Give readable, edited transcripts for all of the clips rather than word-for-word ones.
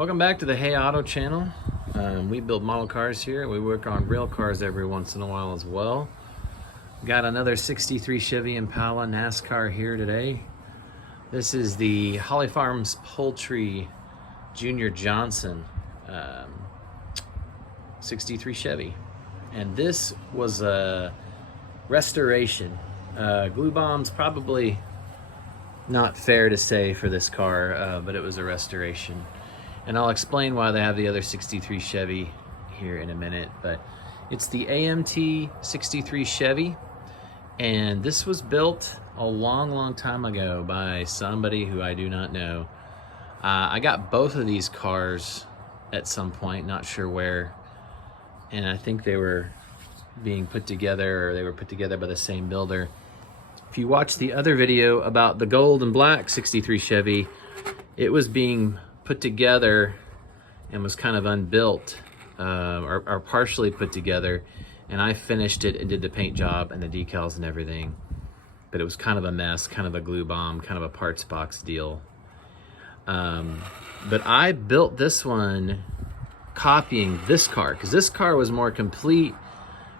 Welcome back to the Hey Auto channel. We build model cars here. We work on real cars every once in a while as well. Got another 63 Chevy Impala NASCAR here today. This is the Holly Farms Poultry Junior Johnson 63 Chevy. And this was a restoration. Glue bomb's probably not fair to say for this car, but it was a restoration. And I'll explain why they have the other 63 Chevy here in a minute, but it's the AMT 63 Chevy, and this was built a long time ago by somebody who I do not know. I got both of these cars at some point, not sure where, and I think they were being put together, or they were put together by the same builder. If you watch the other video about the gold and black 63 Chevy, it was being put together and was kind of unbuilt, or partially put together, and I finished it and did the paint job and the decals and everything, but it was kind of a mess, kind of a glue bomb, kind of a parts box deal. But I built this one copying this car, because this car was more complete.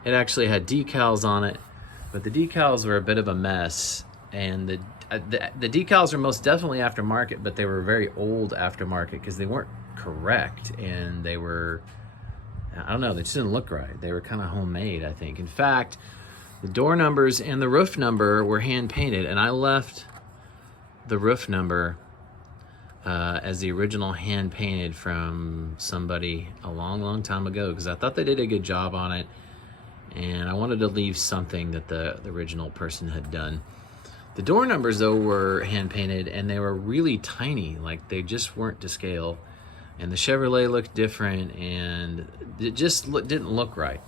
It actually had decals on it, but the decals were a bit of a mess, and the decals are most definitely aftermarket, but they were very old aftermarket because they weren't correct, and they were, I don't know, they just didn't look right. They were kind of homemade, I think. In fact, the door numbers and the roof number were hand painted, and I left the roof number as the original hand painted from somebody a long time ago, because I thought they did a good job on it, and I wanted to leave something that the original person had done. The door numbers, though, were hand painted, and they were really tiny, like they just weren't to scale. And the Chevrolet looked different, and it just didn't look right.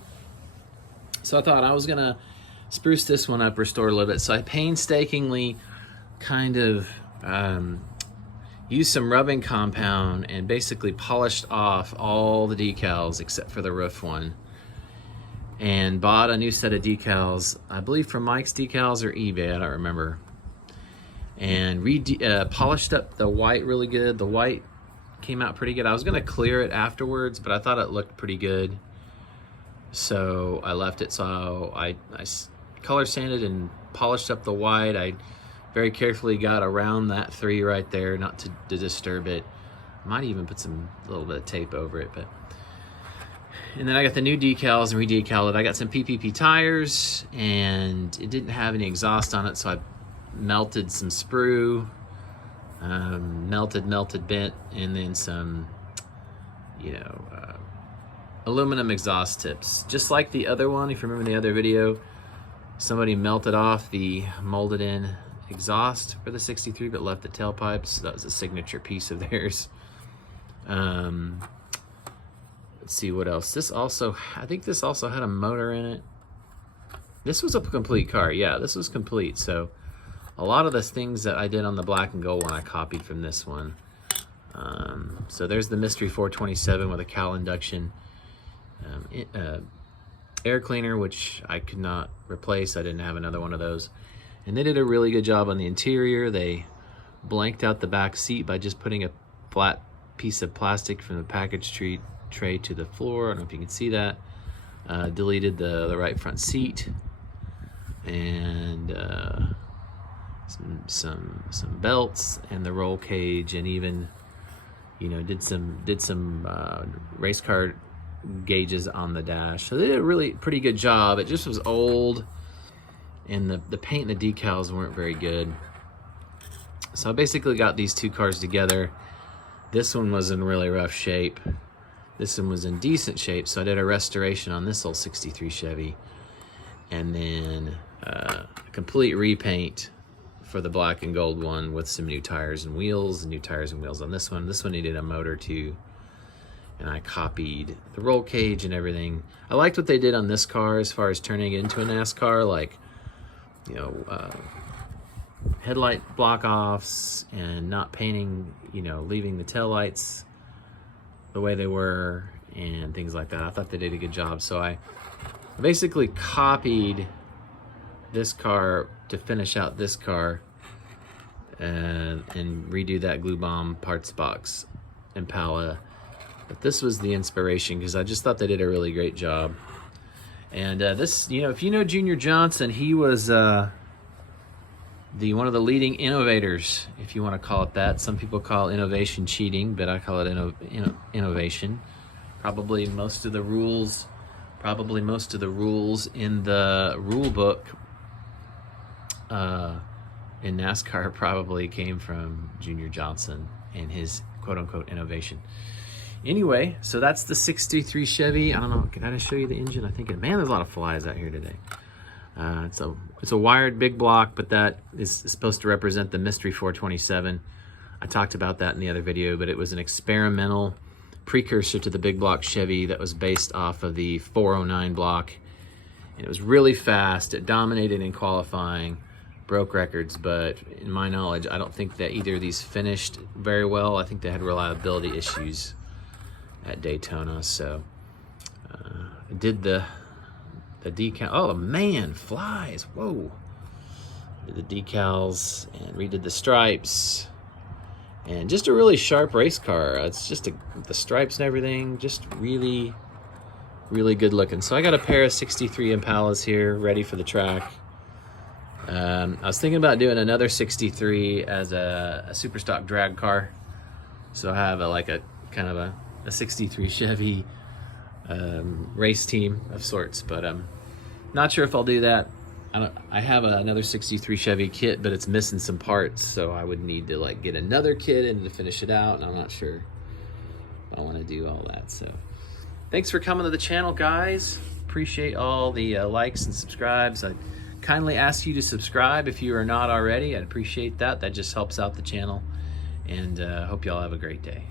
So I thought I was gonna spruce this one up, restore a little bit. So I painstakingly kind of used some rubbing compound and basically polished off all the decals except for the roof one, and bought a new set of decals, I believe from Mike's Decals or eBay, I don't remember, and polished up the white really good. The white came out pretty good. I was gonna clear it afterwards, but I thought it looked pretty good, so I left it. So I color sanded and polished up the white. I very carefully got around that 3 right there, not to disturb it. Might even put a little bit of tape over it, but. And then I got the new decals and re-decaled it. I got some PPP tires, and it didn't have any exhaust on it, so I melted some sprue, melted bent, and then some, aluminum exhaust tips. Just like the other one, if you remember the other video, somebody melted off the molded in exhaust for the 63, but left the tailpipes. So that was a signature piece of theirs. Let's see what else. I think this also had a motor in it. This was a complete car. Yeah, this was complete. So a lot of the things that I did on the black and gold one, I copied from this one. So there's the Mystery 427 with a cowl induction air cleaner, which I could not replace. I didn't have another one of those. And they did a really good job on the interior. They blanked out the back seat by just putting a flat piece of plastic from the package tray to the floor. I don't know if you can see that. Deleted the right front seat, and some belts and the roll cage, and even did some race car gauges on the dash. So they did a really pretty good job. It just was old, and the paint and the decals weren't very good. So I basically got these two cars together. This one was in really rough shape. This one was in decent shape, so I did a restoration on this old 63 Chevy, and then a complete repaint for the black and gold one with some new tires and wheels, on this one. This one needed a motor too, and I copied the roll cage and everything. I liked what they did on this car as far as turning it into a NASCAR, like, headlight block-offs and not painting, leaving the taillights the way they were and things like that. I thought they did a good job. So I basically copied this car to finish out this car and redo that glue bomb parts box Impala, but this was the inspiration because I just thought they did a really great job. And this, you know, if you know Junior Johnson, he was one of the leading innovators, if you want to call it that. Some people call innovation cheating, but I call it innovation. Probably most of the rules in the rule book in NASCAR probably came from Junior Johnson and his quote-unquote innovation. Anyway, so that's the 63 Chevy. I don't know, can I show you the engine? I think, man, there's a lot of flies out here today. It's a wired big block, but that is supposed to represent the Mystery 427. I talked about that in the other video, but it was an experimental precursor to the big block Chevy that was based off of the 409 block. And it was really fast. It dominated in qualifying, broke records, but in my knowledge, I don't think that either of these finished very well. I think they had reliability issues at Daytona. So I did the decal. Oh man, flies, whoa. Did the decals and redid the stripes, and just a really sharp race car. It's just the stripes and everything, just really, really good looking. So I got a pair of 63 Impalas here ready for the track. I was thinking about doing another 63 as a super stock drag car. So I have a kind of a 63 Chevy race team of sorts, but I'm not sure if I'll do that. I have another 63 Chevy kit, but it's missing some parts, so I would need to like get another kit and to finish it out, and I'm not sure if I want to do all that. So thanks for coming to the channel, guys. Appreciate all the likes and subscribes. I kindly ask you to subscribe if you are not already. I'd appreciate that. That just helps out the channel, and hope y'all have a great day.